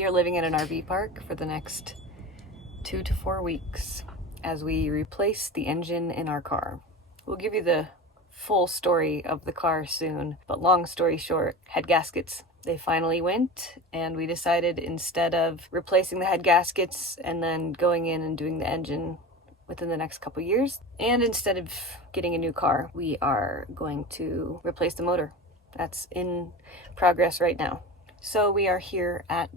We are living at an RV park for the next 2 to 4 weeks as we replace the engine in our car. We'll give you the full story of the car soon, but long story short, head gaskets. They finally went, and we decided instead of replacing the head gaskets and then going in and doing the engine within the next couple years, and instead of getting a new car, we are going to replace the motor. That's in progress right now. So we are here at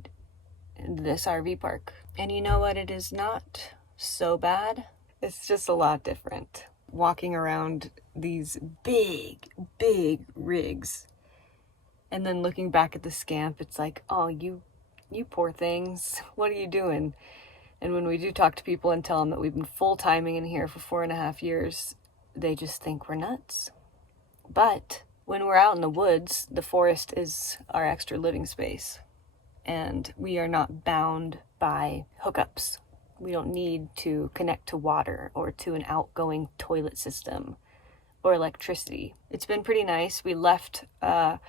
this RV park. And you know what? It is not so bad. It's just a lot different. Walking around these big rigs and then looking back at the scamp, it's like, oh, you poor things. What are you doing? And when we do talk to people and tell them that we've been full-timing in here for 4.5 years, they just think we're nuts. But when we're out in the woods, the forest is our extra living space. And we are not bound by hookups. We don't need to connect to water or to an outgoing toilet system or electricity. It's been pretty nice. We left the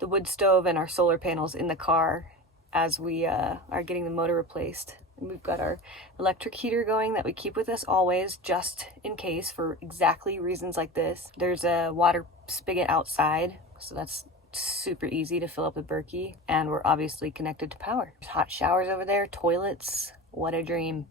wood stove and our solar panels in the car as we are getting the motor replaced. And we've got our electric heater going that we keep with us always, just in case, for exactly reasons like this. There's a water spigot outside, so that's super easy to fill up the Berkey, and we're obviously connected to power. There's hot showers over there, toilets. What a dream.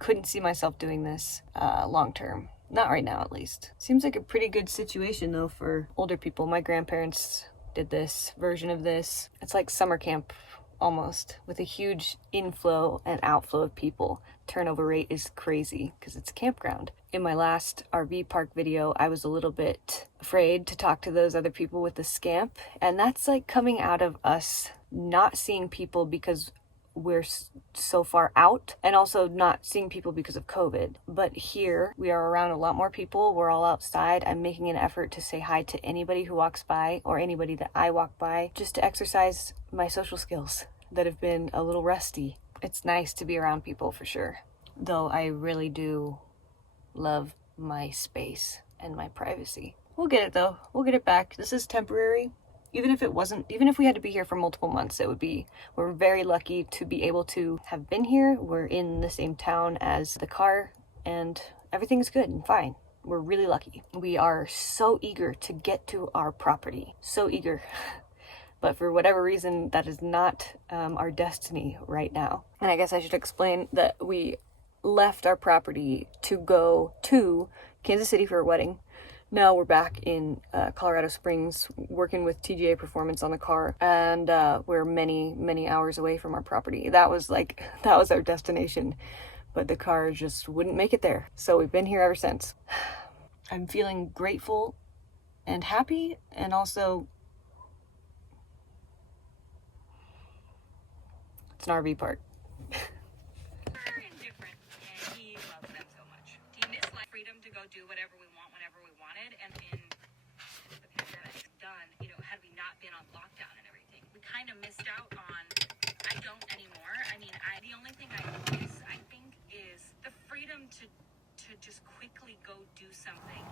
Couldn't see myself doing this long term. Not right now, at least. Seems like a pretty good situation, though, for older people. My grandparents did this version of this. It's like summer camp, almost, with a huge inflow and outflow of people. Turnover rate is crazy because it's a campground. In my last RV park video, I was a little bit afraid to talk to those other people with the scamp, and that's like coming out of us not seeing people because we're so far out, and also not seeing people because of COVID. But here we are around a lot more people. We're all outside. I'm making an effort to say hi to anybody who walks by or anybody that I walk by, just to exercise my social skills that have been a little rusty. It's nice to be around people for sure, though I really do love my space and my privacy. We'll get it though. We'll get it back. This is temporary. Even if we had to be here for multiple months, we're very lucky to be able to have been here. We're in the same town as the car, and everything's good and fine. We're really lucky. We are so eager to get to our property. So eager. But for whatever reason, that is not our destiny right now. And I guess I should explain that we left our property to go to Kansas City for a wedding. Now we're back in Colorado Springs working with TGA Performance on the car, and we're many hours away from our property. That was our destination, but the car just wouldn't make it there. So we've been here ever since. I'm feeling grateful and happy, and also it's an RV park. Indifferent, and he loves them so much. He missed freedom to go do whatever we want whenever we wanted, and in the pandemic done, had we not been on lockdown and everything, we kind of missed out on. I don't anymore. I mean, the only thing I miss, I think, is the freedom to just quickly go do something.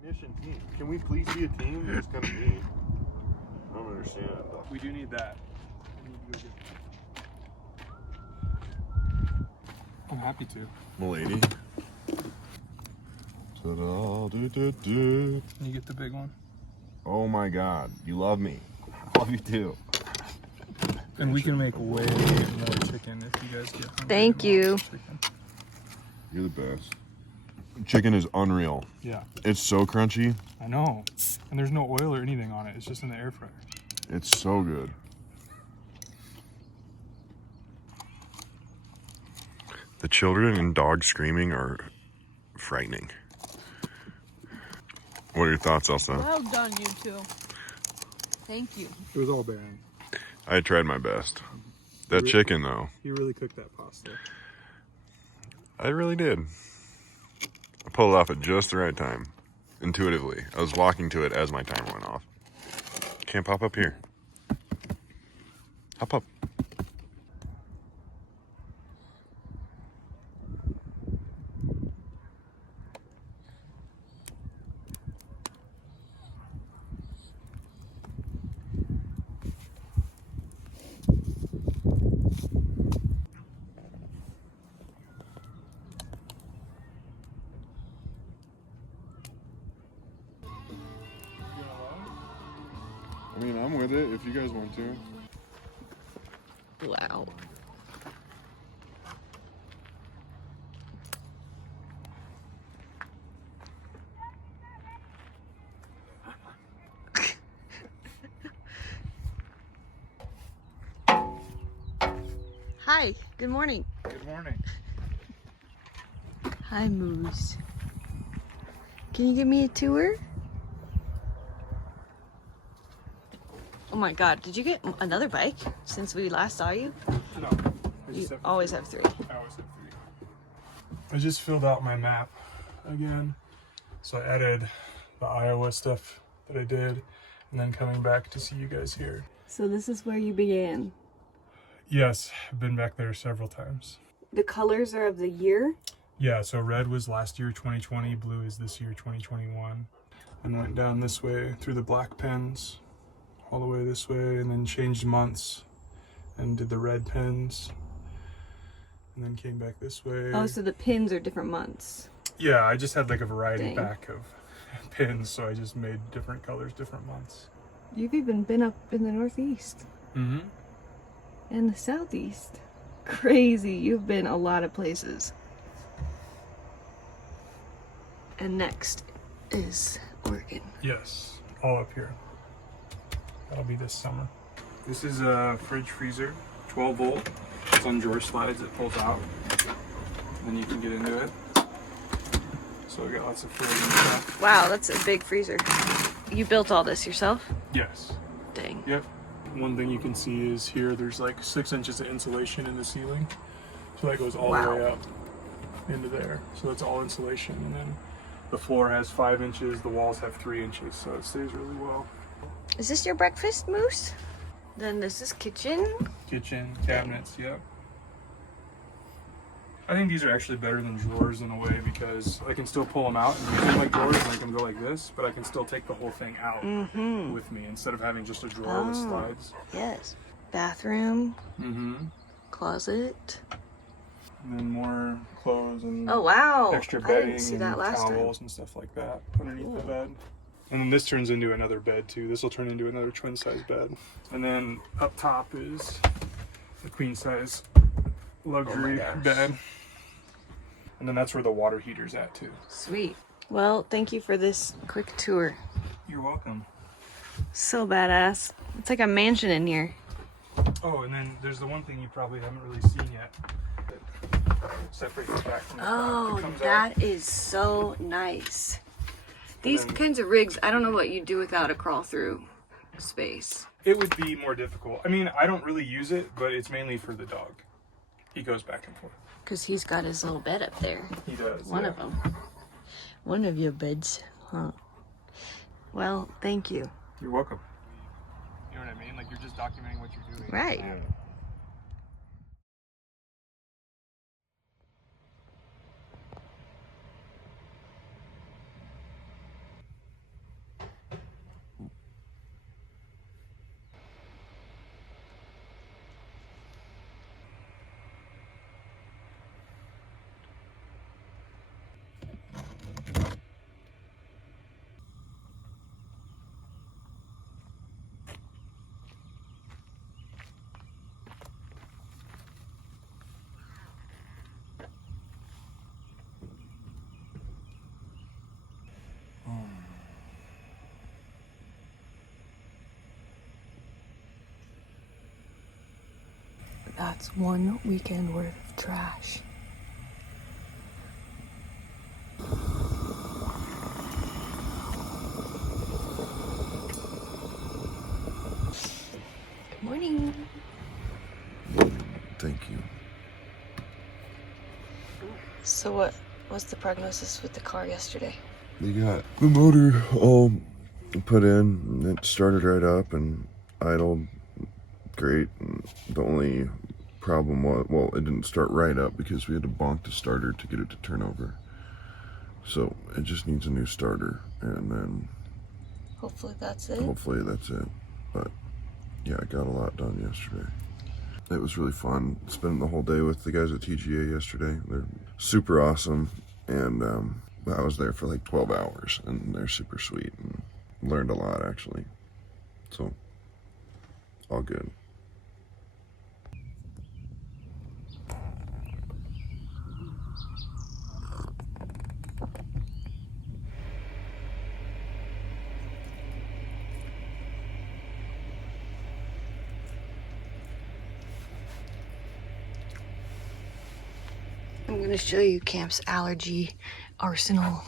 Technician team. Can we please be a team? It's kind of me. I don't understand. We do need that. I'm happy to. Milady. Ta-da, do. You get the big one. Oh my God, you love me. I love you too. And we can make way more chicken if you guys get hungry. Thank you. Chicken. You're the best. Chicken is unreal. Yeah. It's so crunchy. I know. And there's no oil or anything on it. It's just in the air fryer. It's so good. The children and dogs screaming are frightening. What are your thoughts, Elsa? Well done, you two. Thank you. It was all Barron. I tried my best. That chicken, though. You really cooked that pasta. I really did. I pulled it off at just the right time. Intuitively. I was walking to it as my timer went off. Can't pop up here. Hop up. I mean, I'm with it if you guys want to. Wow. Hi, good morning. Good morning. Hi, Moose. Can you give me a tour? Oh my God, did you get another bike since we last saw you? No. You always have three. I always have 3. I just filled out my map again. So I added the Iowa stuff that I did, and then coming back to see you guys here. So this is where you began. Yes, I've been back there several times. The colors are of the year? Yeah, so red was last year, 2020. Blue is this year, 2021. And went down this way through the black pens, all the way this way, and then changed months and did the red pens. And then came back this way. Oh, so the pins are different months. Yeah, I just had like a variety Dang. pack of pins, so I just made different colors, different months. You've even been up in the Northeast Mm-hmm. and the Southeast. Crazy, you've been a lot of places. And next is Oregon. Yes, all up here. That'll be this summer. This is a fridge freezer, 12 volt. It's on drawer slides, it pulls out. And then you can get into it. So we got lots of fridge and stuff. Wow, that's a big freezer. You built all this yourself? Yes. Dang. Yep. One thing you can see is here there's like 6 inches of insulation in the ceiling. So that goes all the way up into there. So that's all insulation. And then the floor has 5 inches, the walls have 3 inches, so it stays really well. Is this your breakfast, Moose? Then this is kitchen. Kitchen, cabinets, yep. I think these are actually better than drawers in a way because I can still pull them out and use them like drawers and I can go like this, but I can still take the whole thing out with me instead of having just a drawer with slides. Yes. Bathroom. Mm-hmm. Closet. And then more clothes and Oh, wow. extra I bedding didn't see that and last time. towels and stuff like that underneath the bed. And then this turns into another bed too. This will turn into another twin size bed. And then up top is the queen size luxury bed. And then that's where the water heater's at too. Sweet. Well, thank you for this quick tour. You're welcome. So badass. It's like a mansion in here. Oh, and then there's the one thing you probably haven't really seen yet. Separate the back from the front. Oh, It comes that out. is so nice. These kinds of rigs, I don't know what you'd do without a crawl through space. It would be more difficult. I mean, I don't really use it, but it's mainly for the dog. He goes back and forth. Because he's got his little bed up there. He does. One of them. One of your beds, huh? Well, thank you. You're welcome. You know what I mean? Like, you're just documenting what you're doing. Right. Yeah. That's 1 weekend worth of trash. Good morning. Thank you. So what was the prognosis with the car yesterday? They got the motor all put in, and it started right up and idled great. And the only problem was, well, it didn't start right up because we had to bonk the starter to get it to turn over. So it just needs a new starter, and then Hopefully that's it. But yeah, I got a lot done yesterday. It was really fun spending the whole day with the guys at TGA yesterday. They're super awesome, and I was there for like 12 hours, and they're super sweet, and learned a lot actually. So all good. I'm gonna show you Kamp's allergy arsenal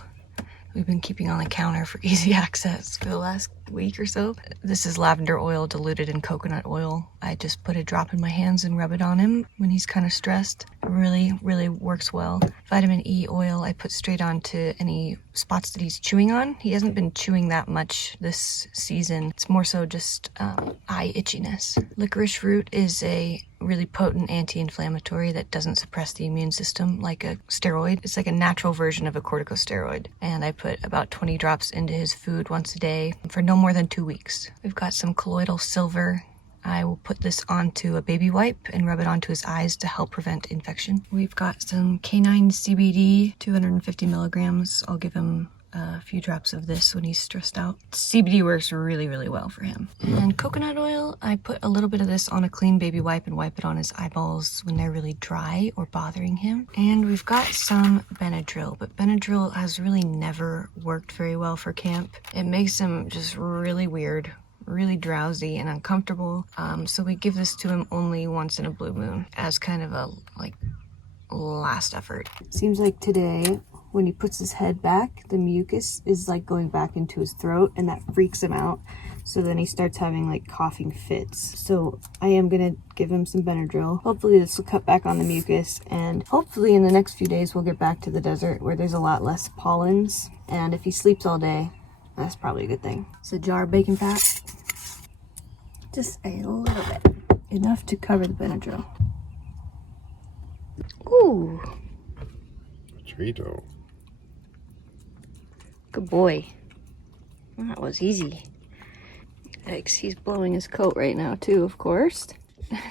we've been keeping on the counter for easy access for the last week or so. This is lavender oil diluted in coconut oil. I just put a drop in my hands and rub it on him when he's kind of stressed. It really works well. Vitamin E oil I put straight onto any spots that he's chewing on. He hasn't been chewing that much this season. It's more so just eye itchiness. Licorice root is a really potent anti-inflammatory that doesn't suppress the immune system like a steroid. It's like a natural version of a corticosteroid. And I put about 20 drops into his food once a day for no more than 2 weeks. We've got some colloidal silver. I will put this onto a baby wipe and rub it onto his eyes to help prevent infection. We've got some canine CBD, 250 milligrams. I'll give him a few drops of this when he's stressed out. CBD works really well for him. And coconut oil, I put a little bit of this on a clean baby wipe and wipe it on his eyeballs when they're really dry or bothering him. And we've got some Benadryl, but Benadryl has really never worked very well for Kamp. It makes him just really weird, really drowsy and uncomfortable. So we give this to him only once in a blue moon as kind of a last effort. Seems like today, when he puts his head back, the mucus is like going back into his throat, and that freaks him out. So then he starts having like coughing fits. So I am gonna give him some Benadryl. Hopefully this will cut back on the mucus, and hopefully in the next few days we'll get back to the desert where there's a lot less pollens. And if he sleeps all day, that's probably a good thing. It's a jar of bacon fat. Just a little bit. Enough to cover the Benadryl. Ooh. Chorito. Good boy. That was easy. Yikes, he's blowing his coat right now too, of course.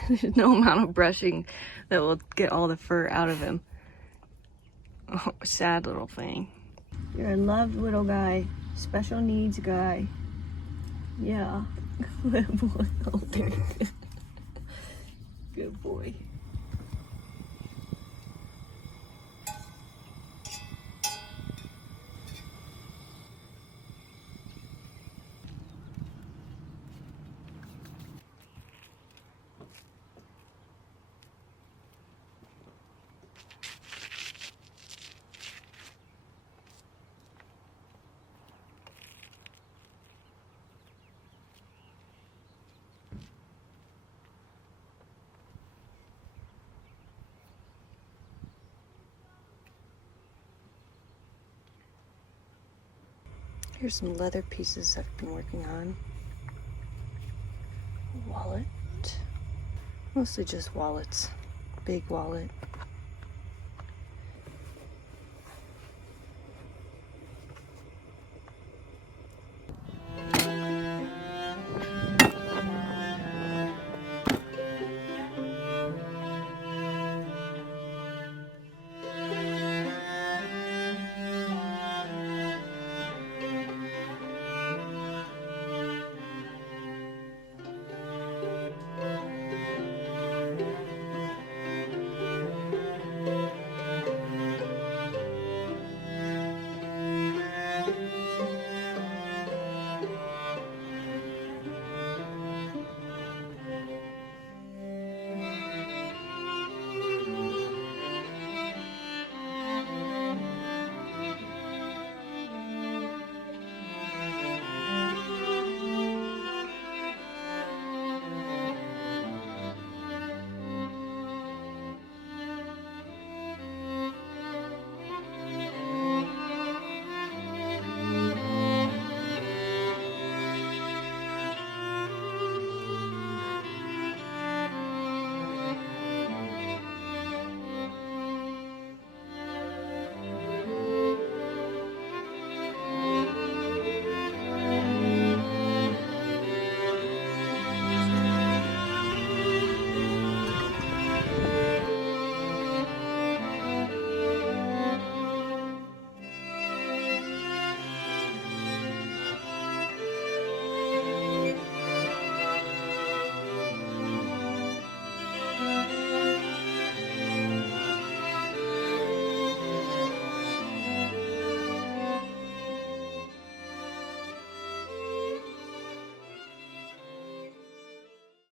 There's no amount of brushing that will get all the fur out of him. Oh, sad little thing. You're a loved little guy. Special needs guy. Yeah. Good boy. Oh, there he is. Good boy. Here's some leather pieces I've been working on. Wallet. Mostly just wallets. Big wallet.